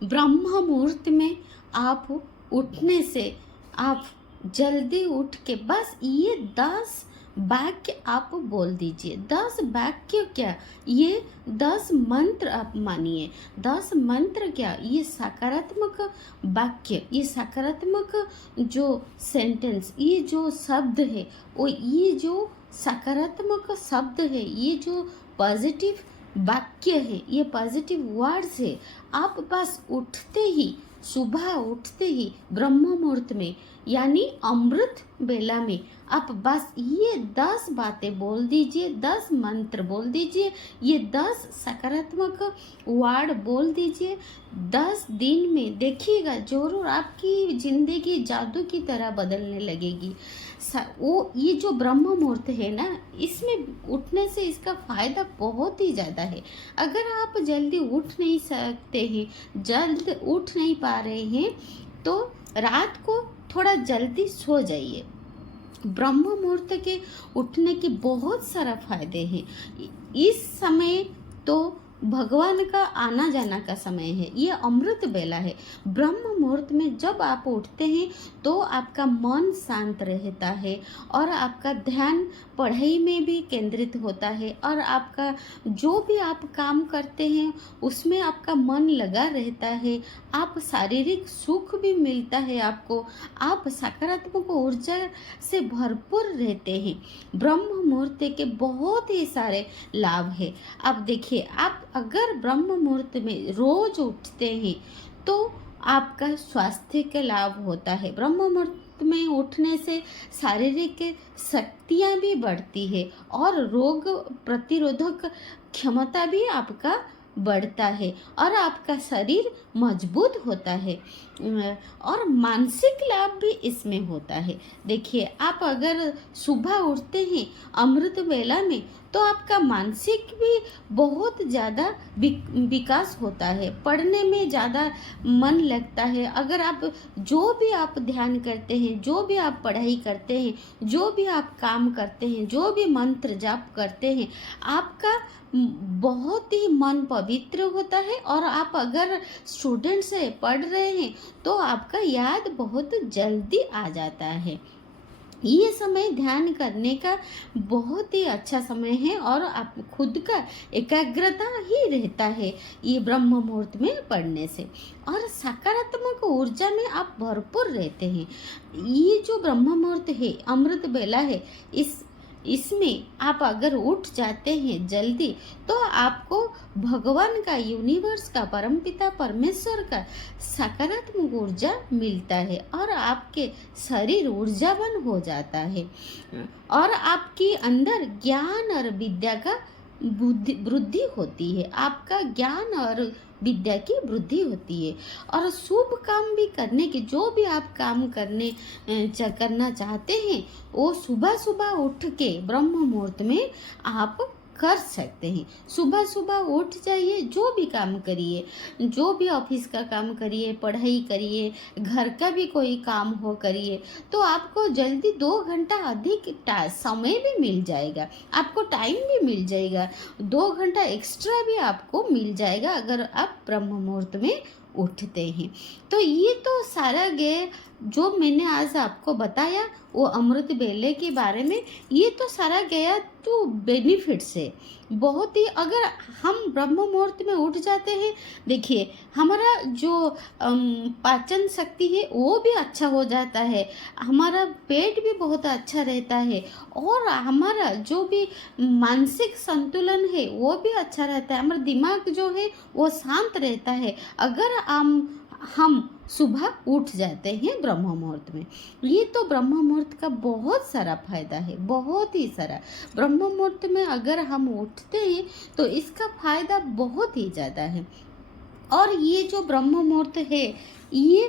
ब्रह्म मुहूर्त में आप उठने से आप जल्दी उठ के बस ये 10 वाक्य आप बोल दीजिए। 10 वाक्य क्या, ये 10 मंत्र आप मानिए। 10 मंत्र क्या, ये सकारात्मक वाक्य, ये सकारात्मक जो सेंटेंस, ये जो शब्द है, वो ये जो सकारात्मक शब्द है, ये जो पॉजिटिव वाक्य है, ये पॉजिटिव वर्ड्स है। आप बस उठते ही, सुबह उठते ही ब्रह्म मुहूर्त में यानी अमृत बेला में आप बस ये 10 बातें बोल दीजिए, 10 मंत्र बोल दीजिए, ये 10 सकारात्मक वर्ड बोल दीजिए। 10 दिन में देखिएगा जरूर आपकी ज़िंदगी जादू की तरह बदलने लगेगी। वो ये जो ब्रह्म मुहूर्त है ना, इसमें उठने से इसका फ़ायदा बहुत ही ज़्यादा है। अगर आप जल्दी उठ नहीं सकते हैं, जल्द उठ नहीं पा रहे हैं, तो रात को थोड़ा जल्दी सो जाइए। ब्रह्म मुहूर्त के उठने के बहुत सारा फायदे हैं। इस समय तो भगवान का आना जाना का समय है, ये अमृत बेला है। ब्रह्म मुहूर्त में जब आप उठते हैं तो आपका मन शांत रहता है और आपका ध्यान पढ़ाई में भी केंद्रित होता है और आपका जो भी आप काम करते हैं उसमें आपका मन लगा रहता है। आप शारीरिक सुख भी मिलता है आपको, आप सकारात्मक ऊर्जा से भरपूर रहते हैं। ब्रह्म मुहूर्त के बहुत ही सारे लाभ है। आप देखिए, आप अगर ब्रह्म मुहूर्त में रोज उठते हैं तो आपका स्वास्थ्य का लाभ होता है। ब्रह्म मुहूर्त में उठने से शारीरिक शक्तियाँ भी बढ़ती है और रोग प्रतिरोधक क्षमता भी आपका बढ़ता है और आपका शरीर मजबूत होता है और मानसिक लाभ भी इसमें होता है। देखिए, आप अगर सुबह उठते हैं अमृत वेला में तो आपका मानसिक भी बहुत ज़्यादा विकास होता है, पढ़ने में ज़्यादा मन लगता है। अगर आप जो भी आप ध्यान करते हैं, जो भी आप पढ़ाई करते हैं, जो भी आप काम करते हैं, जो भी मंत्र जाप करते हैं, आपका बहुत ही मन पवित्र होता है और आप अगर स्टूडेंट से पढ़ रहे हैं तो आपका याद बहुत जल्दी आ जाता है। ये समय ध्यान करने का बहुत ही अच्छा समय है और आप खुद का एकाग्रता ही रहता है ये ब्रह्म मुहूर्त में पढ़ने से, और सकारात्मक ऊर्जा में आप भरपूर रहते हैं। ये जो ब्रह्म मुहूर्त है, अमृत बेला है, इसमें आप अगर उठ जाते हैं जल्दी तो आपको भगवान का, यूनिवर्स का, परमपिता परमेश्वर का सकारात्मक ऊर्जा मिलता है और आपके शरीर ऊर्जावान हो जाता है और आपके अंदर ज्ञान और विद्या का वृद्धि होती है। आपका ज्ञान और विद्या की वृद्धि होती है और शुभ काम भी करने के, जो भी आप काम करना चाहते हैं वो सुबह सुबह उठ के ब्रह्म मुहूर्त में आप कर सकते हैं। सुबह सुबह उठ जाइए, जो भी काम करिए, जो भी ऑफिस का काम करिए, पढ़ाई करिए, घर का भी कोई काम हो करिए, तो आपको जल्दी 2 घंटा अधिक समय भी मिल जाएगा, आपको टाइम भी मिल जाएगा, 2 घंटा एक्स्ट्रा भी आपको मिल जाएगा अगर आप ब्रह्म मुहूर्त में उठते हैं। तो ये तो सारा गए जो मैंने आज आपको बताया वो अमृत बेले के बारे में, ये तो सारा गया तो बेनिफिट्स है बहुत ही। अगर हम ब्रह्म मुहूर्त में उठ जाते हैं, देखिए हमारा जो पाचन शक्ति है वो भी अच्छा हो जाता है, हमारा पेट भी बहुत अच्छा रहता है और हमारा जो भी मानसिक संतुलन है वो भी अच्छा रहता है, हमारा दिमाग जो है वो शांत रहता है अगर हम सुबह उठ जाते हैं ब्रह्म मुहूर्त में। ये तो ब्रह्म मुहूर्त का बहुत सारा फायदा है, बहुत ही सारा। ब्रह्म मुहूर्त में अगर हम उठते हैं तो इसका फायदा बहुत ही ज़्यादा है। और ये जो ब्रह्म मुहूर्त है ये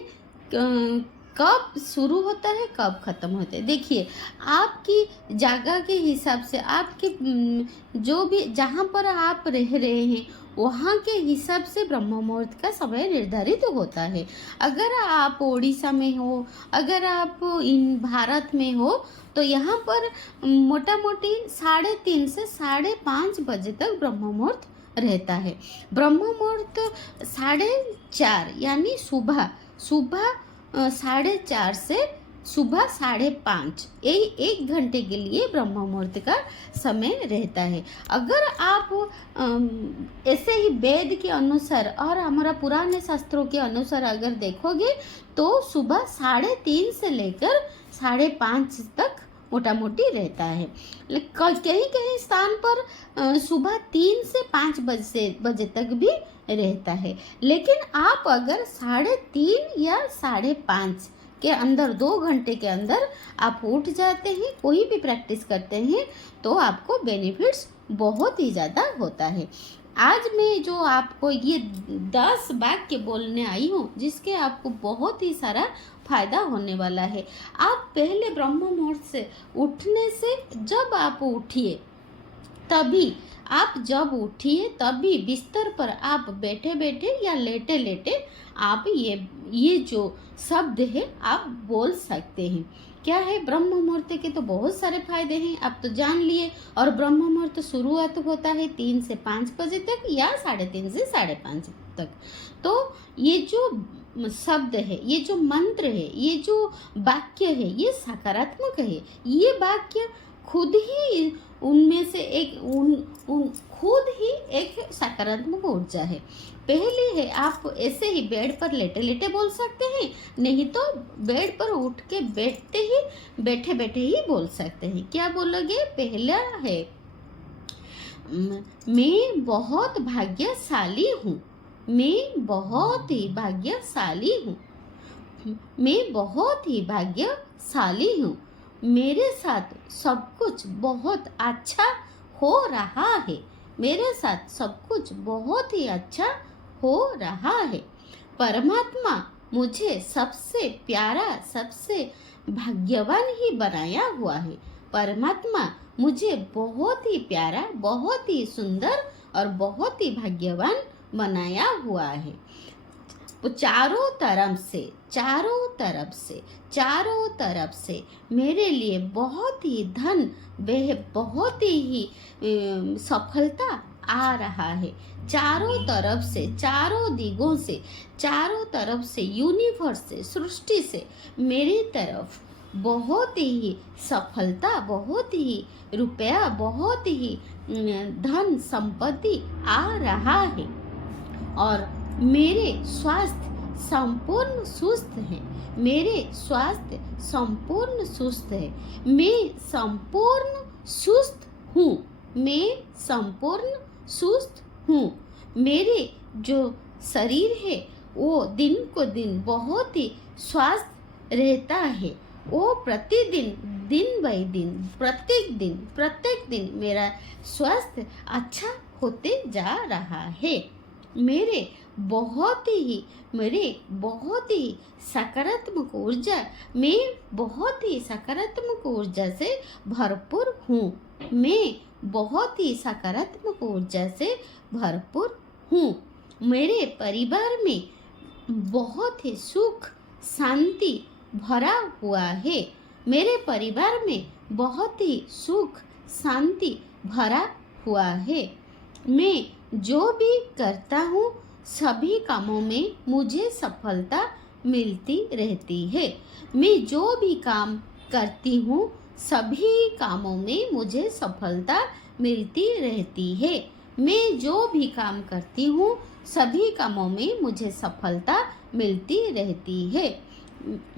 कब शुरू होता है, कब ख़त्म होता है, देखिए आपकी जगह के हिसाब से, आपके जो भी जहाँ पर आप रह रहे हैं वहाँ के हिसाब से ब्रह्म मुहूर्त का समय निर्धारित होता है। अगर आप उड़ीसा में हो, अगर आप भारत में हो तो यहाँ पर मोटा मोटी 3:30 से 5:30 बजे तक ब्रह्म मुहूर्त रहता है। ब्रह्म मुहूर्त 4:30 यानी सुबह 4:30 से सुबह 5:30, यही 1 घंटे के लिए ब्रह्म मुहूर्त का समय रहता है। अगर आप ऐसे ही वेद के अनुसार और हमारा पुराने शास्त्रों के अनुसार अगर देखोगे तो सुबह 3:30 से लेकर 5:30 तक मोटा मोटी रहता है। कहीं कहीं स्थान पर सुबह 3 से 5 बजे तक भी रहता है। लेकिन आप अगर 3:30 या 5:30 के अंदर 2 घंटे के अंदर आप उठ जाते हैं, कोई भी प्रैक्टिस करते हैं, तो आपको बेनिफिट्स बहुत ही ज़्यादा होता है। आज मैं जो आपको ये 10 वाक्य बोलने आई हूँ जिसके आपको बहुत ही सारा फायदा होने वाला है। आप पहले ब्रह्म मुहूर्त से उठने से जब आप उठिए तभी बिस्तर पर आप बैठे बैठे या लेटे लेटे आप ये जो शब्द है आप बोल सकते हैं। क्या है, ब्रह्म मुहूर्त के तो बहुत सारे फायदे हैं, आप तो जान लिए। और ब्रह्म मुहूर्त शुरुआत होता है 3 से 5 बजे तक या 3:30 से 5:30 तक। तो ये जो शब्द है, ये जो मंत्र है, ये जो वाक्य है, ये सकारात्मक है। ये वाक्य खुद ही उनमें से खुद ही एक सकारात्मक ऊर्जा है। पहले है आप ऐसे ही बेड पर लेटे लेटे बोल सकते हैं, नहीं तो बेड पर उठ के बैठे बैठे ही बोल सकते हैं। क्या बोलोगे? पहला है, मैं बहुत भाग्यशाली हूँ। मैं बहुत ही भाग्यशाली हूँ। मैं बहुत ही भाग्यशाली हूँ। मेरे साथ सब कुछ बहुत अच्छा हो रहा है। मेरे साथ सब कुछ बहुत ही अच्छा हो रहा है। परमात्मा मुझे सबसे प्यारा, सबसे भाग्यवान ही बनाया हुआ है। परमात्मा मुझे बहुत ही प्यारा, बहुत ही सुंदर और बहुत ही भाग्यवान बनाया हुआ है। चारों तरफ से मेरे लिए बहुत ही धन, बहुत ही सफलता आ रहा है। चारों तरफ से, चारों दिगों से, चारों तरफ से, यूनिवर्स से, सृष्टि से मेरी तरफ बहुत ही सफलता, बहुत ही रुपया, बहुत ही धन संपत्ति आ रहा है। और मेरे स्वास्थ्य संपूर्ण सुस्त है। मेरे स्वास्थ्य संपूर्ण सुस्त है। मैं संपूर्ण सुस्त हूँ। मैं संपूर्ण सुस्त हूँ। मेरे जो शरीर है वो दिन को दिन बहुत ही स्वस्थ रहता है। वो प्रतिदिन, दिन बाय दिन, प्रत्येक दिन मेरा स्वास्थ्य अच्छा होते जा रहा है। मेरे बहुत ही सकारात्मक ऊर्जा, मैं बहुत ही सकारात्मक ऊर्जा से भरपूर हूँ। मैं बहुत ही सकारात्मक ऊर्जा से भरपूर हूँ। मेरे परिवार में बहुत ही सुख शांति भरा हुआ है। मेरे परिवार में बहुत ही सुख शांति भरा हुआ है। मैं जो भी करता हूँ सभी कामों में मुझे सफलता मिलती रहती है। मैं जो भी काम करती हूँ सभी कामों में मुझे सफलता मिलती रहती है। मैं जो भी काम करती हूँ सभी कामों में मुझे सफलता मिलती रहती है।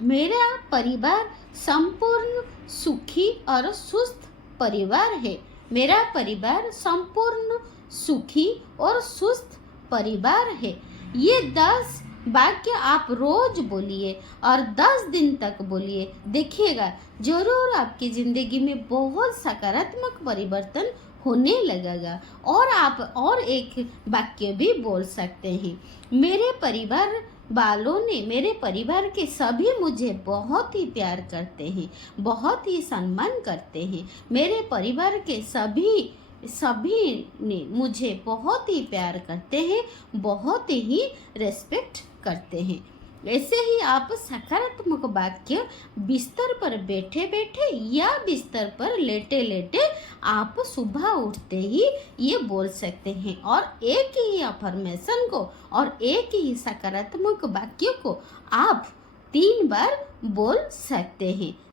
मेरा परिवार संपूर्ण सुखी और सुस्त परिवार है। मेरा परिवार संपूर्ण सुखी और सुस्त परिवार है। ये 10 वाक्य आप रोज बोलिए और 10 दिन तक बोलिए, देखिएगा जरूर आपकी जिंदगी में बहुत सकारात्मक परिवर्तन होने लगेगा। और आप और एक वाक्य भी बोल सकते हैं, मेरे परिवार वालों ने, मेरे परिवार के सभी मुझे बहुत ही प्यार करते हैं, बहुत ही सम्मान करते हैं। मेरे परिवार के सभी ने मुझे बहुत ही प्यार करते हैं, बहुत ही रेस्पेक्ट करते हैं। ऐसे ही आप सकारात्मक वाक्य बिस्तर पर बैठे बैठे या बिस्तर पर लेटे लेटे आप सुबह उठते ही ये बोल सकते हैं, और एक ही अफर्मेशन को और एक ही सकारात्मक वाक्य को आप 3 बार बोल सकते हैं।